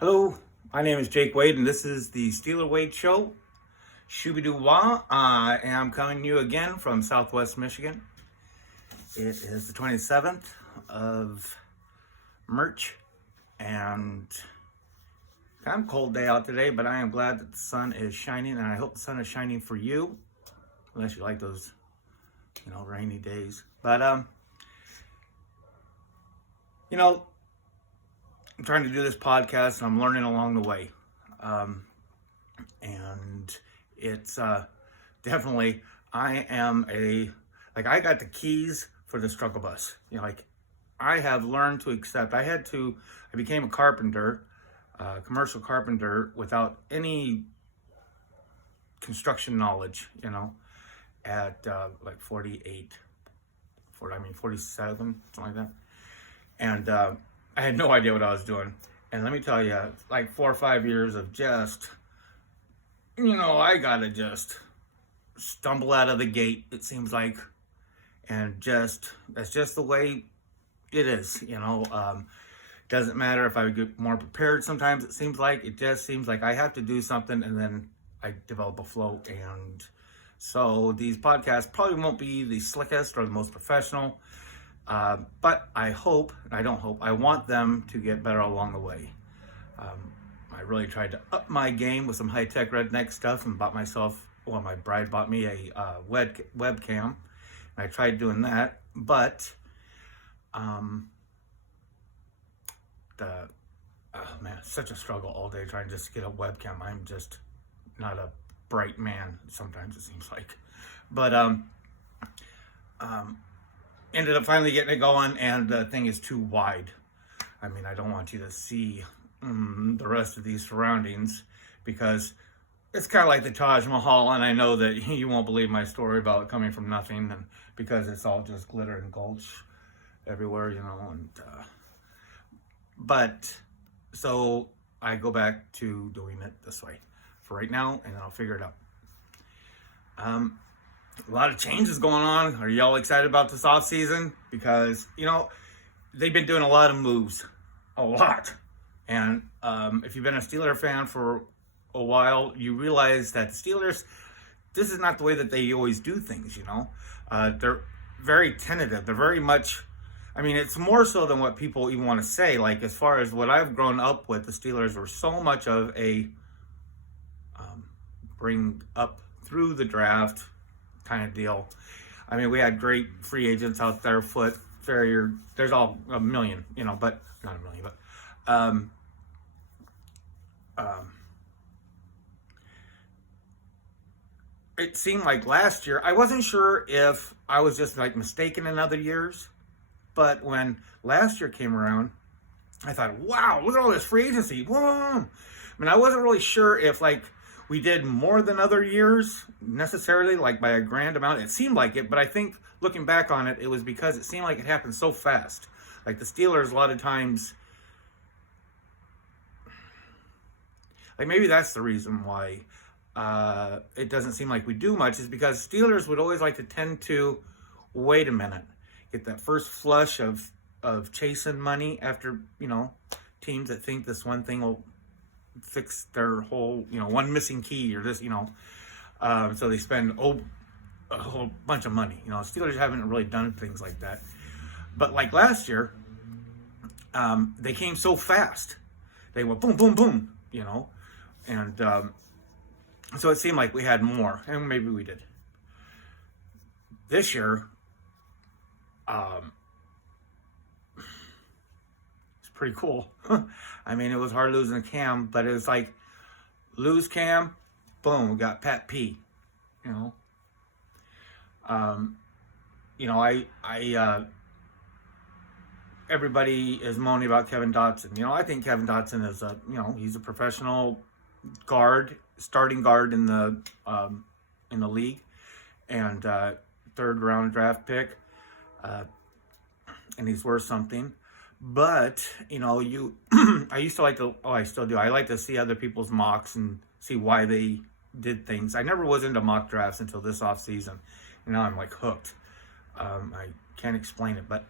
Hello, my name is Jake Wade, and this is the Steeler Wade Show. Shooby-doo-wah. I am coming to you again from Southwest Michigan. It is the 27th of March, and kind of cold day out today, but I am glad that the sun is shining, and I hope the sun is shining for you, unless you like those, rainy days. But, I'm trying to do this podcast and I'm learning along the way. And it's definitely, I got the keys for the struggle bus. I have learned to accept. I became a carpenter, commercial carpenter without any construction knowledge, at 47, something like that. And, I had no idea what I was doing. And let me tell you, 4 or 5 years of just, I gotta just stumble out of the gate, it seems like. And that's just the way it is, Doesn't matter if I get more prepared sometimes, it just seems like I have to do something and then I develop a flow. And so these podcasts probably won't be the slickest or the most professional. But I want them to get better along the way. I really tried to up my game with some high-tech redneck stuff and my bride bought me a webcam. And I tried doing that, but it's such a struggle all day trying to just get a webcam. I'm just not a bright man, sometimes it seems like. But ended up finally getting it going, and the thing is too wide. I don't want you to see the rest of these surroundings because it's kind of like the Taj Mahal, and I know that you won't believe my story about it coming from nothing, and because it's all just glitter and gold everywhere, but so I go back to doing it this way for right now, and then I'll figure it out. A lot of changes going on. Are y'all excited about this offseason? Because, they've been doing a lot of moves. A lot. And if you've been a Steeler fan for a while, you realize that the Steelers, this is not the way that they always do things, They're very tentative. They're very much, it's more so than what people even want to say. As far as what I've grown up with, the Steelers were so much of a bring up through the draft kind of deal. We had great free agents out there, Foot, Farrier, there's all a million, but not a million, but it seemed like last year, I wasn't sure if I was just mistaken in other years, but when last year came around, I thought, wow, look at all this free agency. Whoa. I wasn't really sure if we did more than other years necessarily, by a grand amount. It seemed like it, but I think looking back on it, it was because it seemed like it happened so fast. The Steelers, a lot of times, maybe that's the reason why it doesn't seem like we do much, is because Steelers would always like to tend to wait a minute, get that first flush of chasing money after, teams that think this one thing will fix their whole, one missing key or this, so they spend a whole bunch of money. Steelers haven't really done things like that. But last year, they came so fast. They went boom, boom, boom, and so it seemed like we had more, and maybe we did. This year, pretty cool. It was hard losing Cam, but it was lose Cam, boom, we got Pat P. Everybody is moaning about Kevin Dotson. I think Kevin Dotson is he's a professional guard, starting guard in the league, and third round draft pick, and he's worth something. But, I used to I still do. I like to see other people's mocks and see why they did things. I never was into mock drafts until this offseason. Now I'm hooked. I can't explain it, but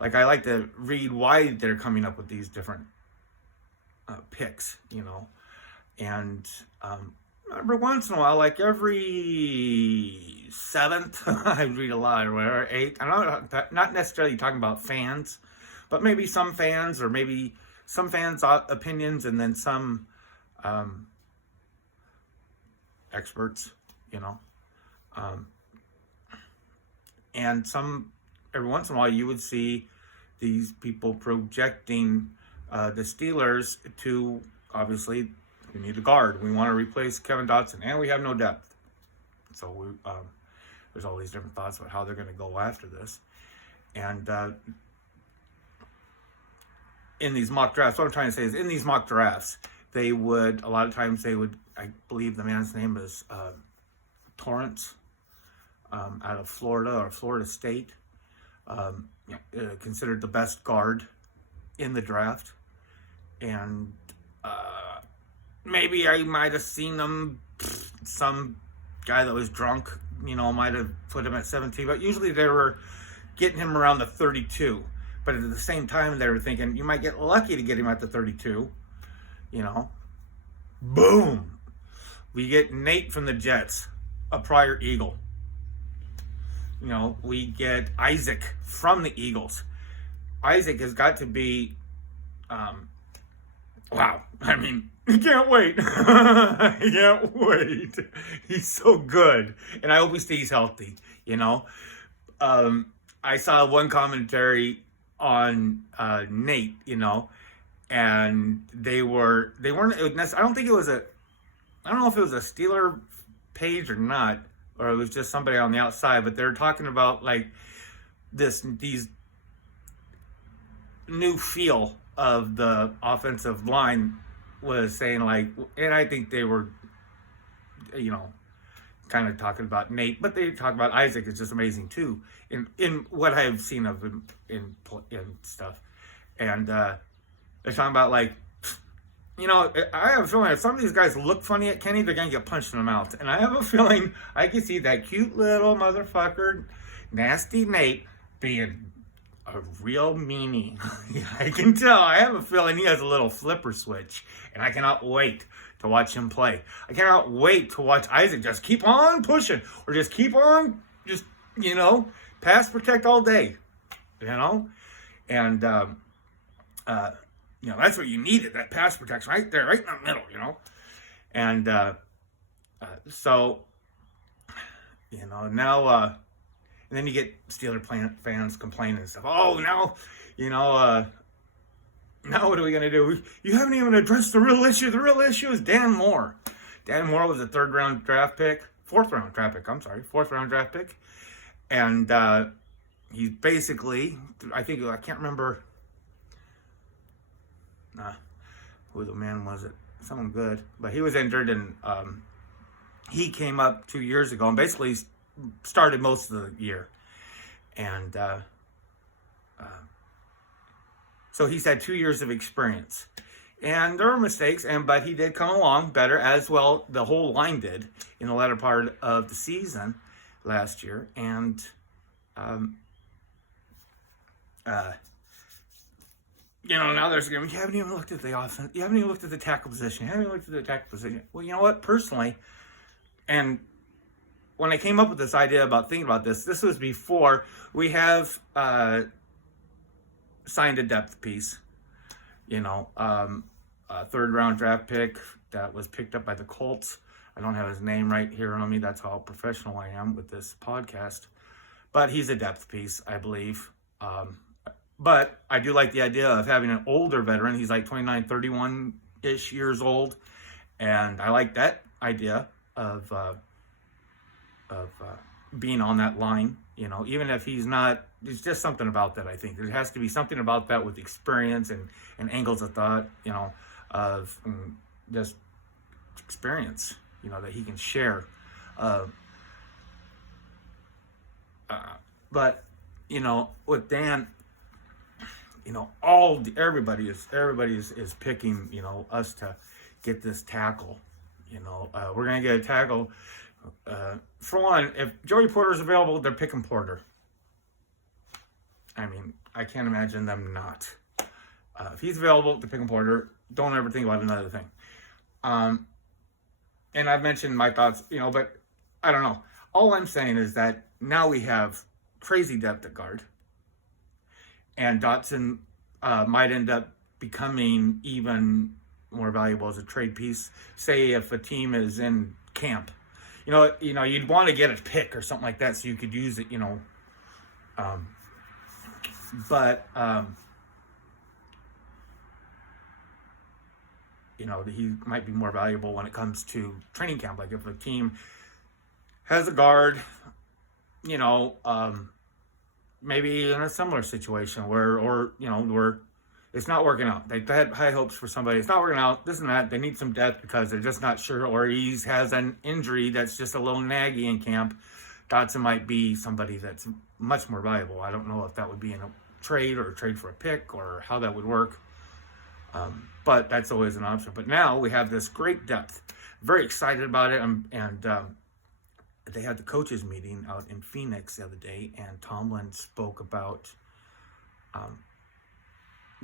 I like to read why they're coming up with these different picks, and every once in a while, like every seventh, I read a lot, or whatever, eighth. I'm not necessarily talking about fans, but maybe some fans, or maybe some fans' opinions, and then some experts, and every once in a while you would see these people projecting the Steelers to, obviously, we need a guard. We want to replace Kevin Dotson, and we have no depth. So there's all these different thoughts about how they're going to go after this. And in these mock drafts, what I'm trying to say is, in these mock drafts, a lot of times they would, I believe the man's name is Torrance, out of Florida, or Florida State, considered the best guard in the draft. And maybe I might have seen them, some guy that was drunk, might have put him at 17, but usually they were getting him around the 32. But at the same time, they were thinking, you might get lucky to get him at the 32, Boom! We get Nate from the Jets, a prior Eagle. We get Isaac from the Eagles. Isaac has got to be, wow. I mean, I can't wait. I can't wait. He's so good. And I hope he stays healthy, I saw one commentary on Nate, and they weren't, I don't know if it was a Steeler page or not, or it was just somebody on the outside, but they're talking about like these new feel of the offensive line, was saying like, and I think they were, kind of talking about Nate, but they talk about Isaac is just amazing too, in what I've seen of him in stuff. And they're talking about like, I have a feeling if some of these guys look funny at Kenny, they're going to get punched in the mouth. And I have a feeling I can see that cute little motherfucker, Nasty Nate, being a real meanie. I can tell. I have a feeling he has a little flipper switch. And I cannot wait to watch him play. I cannot wait to watch Isaac just keep on pushing. Or just keep on, pass protect all day. And, that's what you needed, that pass protection right there, right in the middle, And so, now, and then you get Steeler fans complaining and stuff. Oh, now, now what are we going to do? You haven't even addressed the real issue. The real issue is Dan Moore. Dan Moore was a fourth round draft pick. And he's basically, I can't remember who the man was. It someone good, but he was injured, and he came up 2 years ago and basically started most of the year. And so he's had 2 years of experience, and there were mistakes, but he did come along better, as well the whole line did in the latter part of the season last year. And now there's going to be, you haven't even looked at the offense, you haven't even looked at the tackle position, Well, you know what, personally, and when I came up with this idea about thinking about this was before we have signed a depth piece, a third round draft pick that was picked up by the Colts. I don't have his name right here on me. That's how professional I am with this podcast. But he's a depth piece, I believe. But I do like the idea of having an older veteran. He's like 29, 31-ish years old. And I like that idea of being on that line, even if he's not. There's just something about that, I think. There has to be something about that with experience and angles of thought, of just experience, that he can share. But, with Dan, everybody is picking, us to get this tackle. We're going to get a tackle. For one, if Joey Porter's available, they're picking Porter. I mean, I can't imagine them not. If he's available, they're picking Porter. don't ever think about another thing. And I've mentioned my thoughts, but I don't know. All I'm saying is that now we have crazy depth at guard, and Dotson might end up becoming even more valuable as a trade piece. Say if a team is in camp, you'd want to get a pick or something like that so you could use it, but he might be more valuable when it comes to training camp. Like if a team has a guard, maybe in a similar situation where it's not working out. They had high hopes for somebody. It's not working out. This and that. They need some depth because they're just not sure, or he has an injury that's just a little naggy in camp. Dotson might be somebody that's much more valuable. I don't know if that would be in a trade or a trade for a pick or how that would work. But that's always an option. But now we have this great depth. Very excited about it. And they had the coaches meeting out in Phoenix the other day, and Tomlin spoke about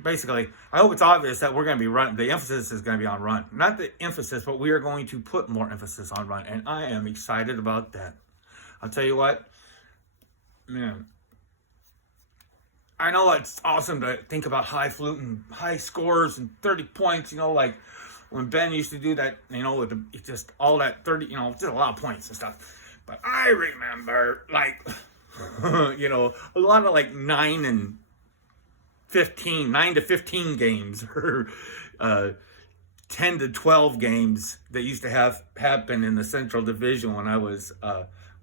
basically, I hope it's obvious that we're going to be running. The emphasis is going to be on run. Not the emphasis, but we are going to put more emphasis on run. And I am excited about that. I'll tell you what, man. I know it's awesome to think about highfalutin high scores and 30 points, like when Ben used to do that, with just all that 30, just a lot of points and stuff. But I remember, a lot of 9 to 15 games or 10 to 12 games that used to happen in the Central Division when I was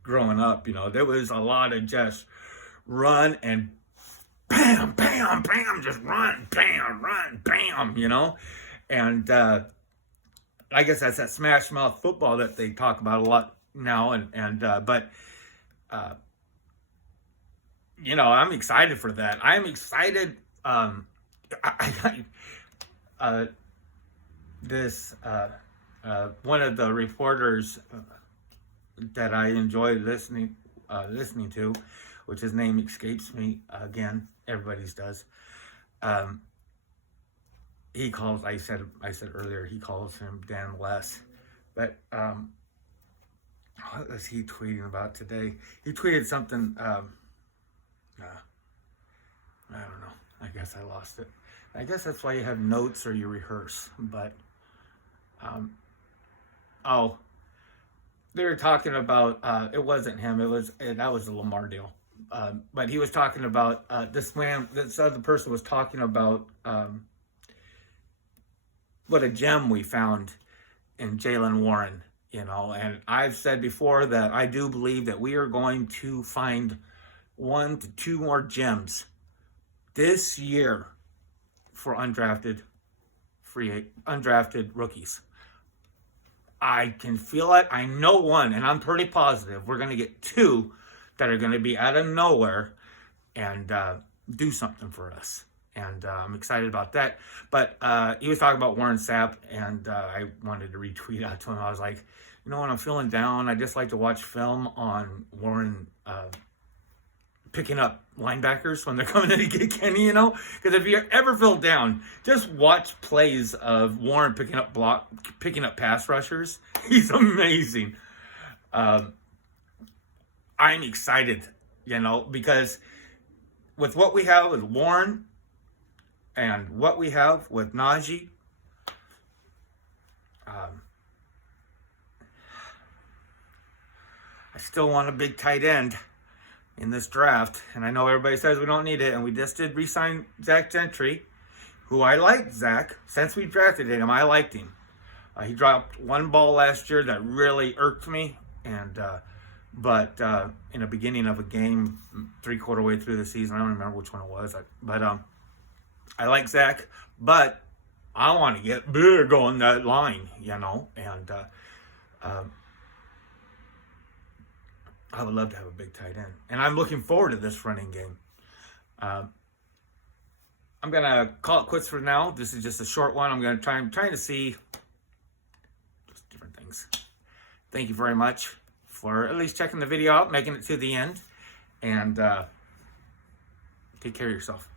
growing up. There was a lot of just run and bam, bam, bam, just run, bam, and I guess that's that smash mouth football that they talk about a lot now, but I'm excited for that. I'm excited. One of the reporters that I enjoyed listening to, which his name escapes me again. Everybody's does. He calls. I said earlier. He calls him Dan West. But what was he tweeting about today? He tweeted something. I don't know. I guess I lost it. I guess that's why you have notes or you rehearse. But they were talking about. It wasn't him. That was the Lamar deal. But he was talking about this other person was talking about what a gem we found in Jaylen Warren, and I've said before that I do believe that we are going to find 1 to 2 more gems this year for undrafted rookies. I can feel it. I know one, and I'm pretty positive we're going to get 2 that are going to be out of nowhere and do something for us. And I'm excited about that. But he was talking about Warren Sapp, and I wanted to retweet out to him. I was like, when I'm feeling down, I just like to watch film on Warren picking up linebackers when they're coming in to get Kenny, Because if you ever feel down, just watch plays of Warren picking up pass rushers. He's amazing. I'm excited, because with what we have with Warren and what we have with Najee, I still want a big tight end in this draft. And I know everybody says we don't need it, and we just did re-sign Zach Gentry, who I liked Zach. Since we drafted him, I liked him. He dropped one ball last year that really irked me, and but in the beginning of a game, 3/4 way through the season, I don't remember which one it was, but I like Zach, but I want to get big on that line, and I would love to have a big tight end, and I'm looking forward to this running game. I'm gonna call it quits for now. This is just a short one. I'm trying to see just different things. Thank you very much for at least checking the video out, making it to the end, and take care of yourself.